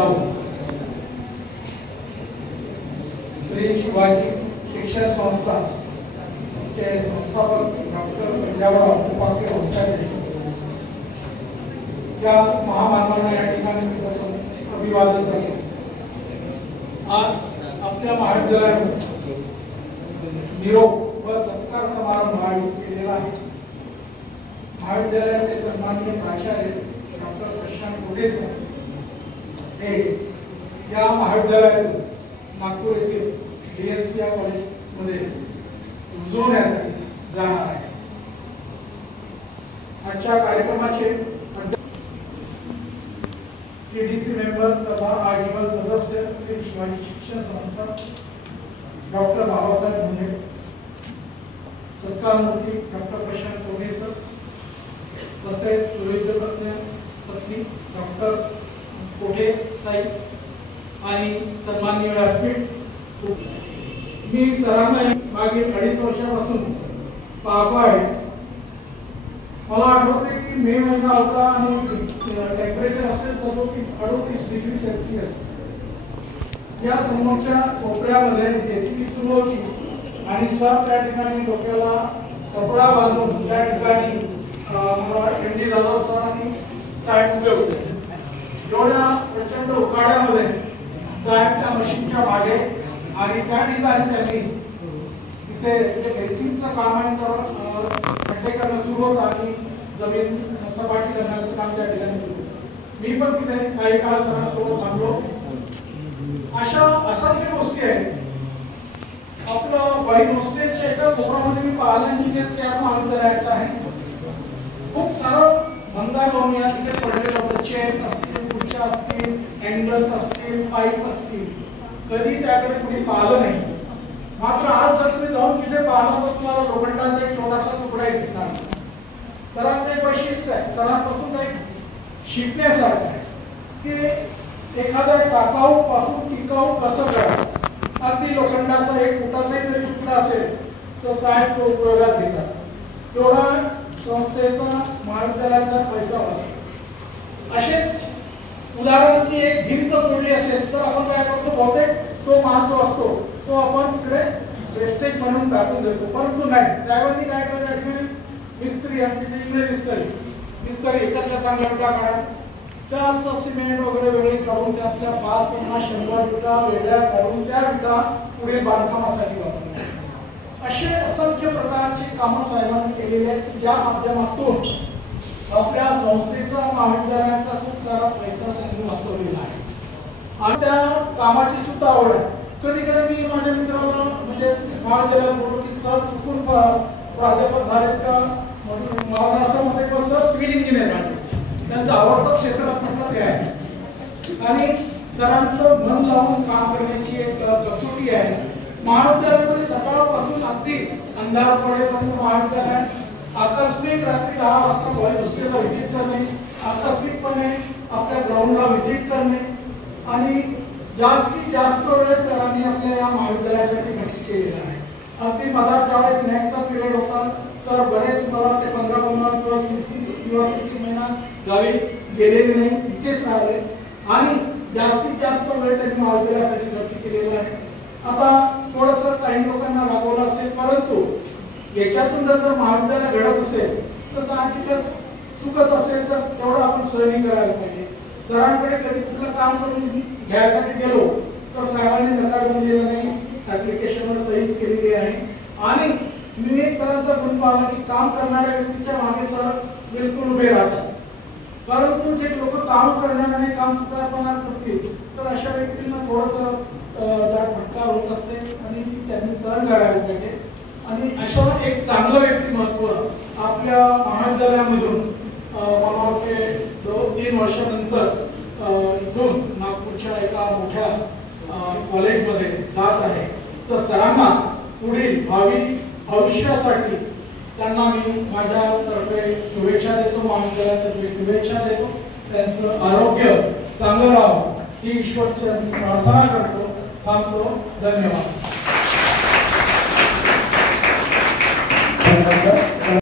जिजाऊ श्री शिवाजी शिक्षण संस्था के संस्थापक डॉक्टर पंजाबराव उपाख्य वंशाचे या महामानवांना या ठिकाणी अभिवादन करतो। आज आपल्या महाविद्यालयामध्ये निरोप व सत्कार समारंभ आयोजित केलेला आहे। महाविद्यालयाचे सन्माननीय प्राचार्य डॉक्टर प्रशांत कोटे सर हे या महाविद्यालयातून नागपूर येथे डीएनसी या कॉलेजमध्ये रुजवण्यासाठी जाणार आहे। आजच्या कार्यक्रमाचे सीडीसी मेंबर तथा आजीवन सदस्य श्री शिवाजी शिक्षण संस्था डॉक्टर बाबासाहेब मुंडे, सत्कारमूर्ती डॉक्टर प्रशांत कोटे सर, तसेच सुविद्य पत्नी डॉक्टर कोटे ताई आणि सन्माननीय व्यासपीठ। मी सरांना मागील 2.5 वर्षापासून पाहतो आहे। मला आठवते की मे महिना होता आणि टेम्परेचर असेल 37-38 डिग्री सेल्सिअस। या समोरच्या कोपऱ्यामध्ये जेसीबी सुरू होती आणि सर त्या ठिकाणी डोक्याला कपडा बांधून त्या ठिकाणी एनडी जाधव सर आणि साहेब उभे होते। एवढ्या प्रचंड उकाड्यामध्ये साहेब त्या मशीनच्या मागे आणि त्या ठिकाणी त्यांनी तिथे जे फेन्सिंगचं काम आहे तर खड्डे करणं सुरू होतं आणि जमीन सपाटी करण्याचं काम त्या ठिकाणी सुरू होतं। मी पण तिथे काही काळ सरांसोबत थांबलो। अशा असंख्य गोष्टी आहेत। आपलं बाईक हॉस्टेलच्या एका कोपऱ्यामध्ये मी पाहिलं की ते त्या महाविद्यालयाचं आहे। खूप सारं भंगार लावून या तिथे पडलेलं होतं। चेअर्स असतील, खुर्च्या असतील, हँडल्स असतील, पाईप असतील, कधी त्याकडे कुणी पाहिलं नाही। मात्र आज जर तुम्ही जाऊन तिथे पाहिलं तर तुम्हाला लोखंडाचा एक छोटासा तुकडाही दिसणार। सरांचं एक वैशिष्ट्य आहे, सरांपासून काही शिकण्यासारखं आहे की एखाद्या टाकाऊ पासून टिकाऊ कसं करावं। अगदी लोखंडाचा एक फुटाचाही जरी तुकडा असेल तर साहेब तो उपयोगात घेतात। तेवढा संस्थेचा महाविद्यालयाचा पैसा वाचतो। असेच उदाहरण की एक भिंत पडली असेल तर आपण काय करतो, बहुतेक तो महत्व असतो तो आपण तिकडे वेस्टेज म्हणून टाकून देतो। परंतु नाही, साहेबांनी काय केलं, त्या ठिकाणी मिस्त्री आमचे जे इंग्रज मिस्त्री एखाद्या चांगल्या विटा काढा, त्याचं सिमेंट वगैरे वेगळे काढून त्यातल्या 5, 50, 100 विटा वेगळ्या काढून त्या विटा पुढील बांधकामासाठी वापरतात। असे असंख्य प्रकारची कामं साहेबांनी केलेली आहेत। या माध्यमातून आपल्या संस्थेचा महाविद्यालयाचा खूप सारा पैसा त्यांनी वाचवलेला आहे आणि त्या कामाची सुद्धा आवड आहे। कधी कधी मी माझ्या मित्राला म्हणजे महाविद्यालयात बोलतो की सर चुकून प्राध्यापक झालेत का, मला असं म्हणते की सर सिव्हिल इंजिनियर आहे, त्यांचं आवडतं क्षेत्र म्हटलं ते आहे आणि सरांचं मन लावून काम करण्याची एक कसोटी आहे। महाविद्यालयामध्ये सकाळपासून अगदी अंधार पडेपर्यंत महाविद्यालयात आकस्मिक रात्री 10 वाजता बॉईज हॉस्टेलला व्हिजिट करणे, आकस्मिकपणे आपल्या ग्राउंडला व्हिजिट करणे आणि जास्तीत जास्त वेळ सरांनी आपल्या या महाविद्यालयासाठी खर्च केलेला आहे। अगदी मधात ज्यावेळेस स्नॅकचा पिरियड होता, सर बरेच मला ते 15-15 दिवस 20 दिवस 1 महिना गावी गेलेले नाही, इथेच राहिले आणि जास्तीत जास्त वेळ त्यांनी महाविद्यालयासाठी खर्च केलेला आहे। आता थोडंसं काही लोकांना रागवलं असेल, परंतु याच्यातून जर महाविद्यालय घडत असेल तर साहजिकच चुकत असेल तर तेवढं आपण सहनी करायला पाहिजे। सरांकडे कधी कुठलं काम करून घ्यायसाठी गेलो तर साहेबांनी नकार दिलेला नाही, ऍप्लिकेशनवर सहीच केलेली आहे आणि मी एक सरांचा गुण पाहिला की काम करणाऱ्या व्यक्तीच्या मागे सर बिलकुल उभे राहतात। परंतु जे लोक काम करणार नाही, काम चुकारपणा करतील तर अशा व्यक्तींना थोडंसं फटका होत असते आणि ती त्यांनी सहन करायला पाहिजे। आणि अशा एक चांगलं व्यक्तिमत्व आपल्या महाविद्यालयामधून मला वाटते 2-3 वर्षानंतर इथून नागपूरच्या एका मोठ्या कॉलेजमध्ये जात आहे। तर सरांना पुढील भावी भविष्यासाठी त्यांना मी माझ्यातर्फे शुभेच्छा देतो, महाविद्यालयातर्फे शुभेच्छा देतो। त्यांचं आरोग्य चांगलं राहावं ही ईश्वरची प्रार्थना करतो। थांबतो, धन्यवाद।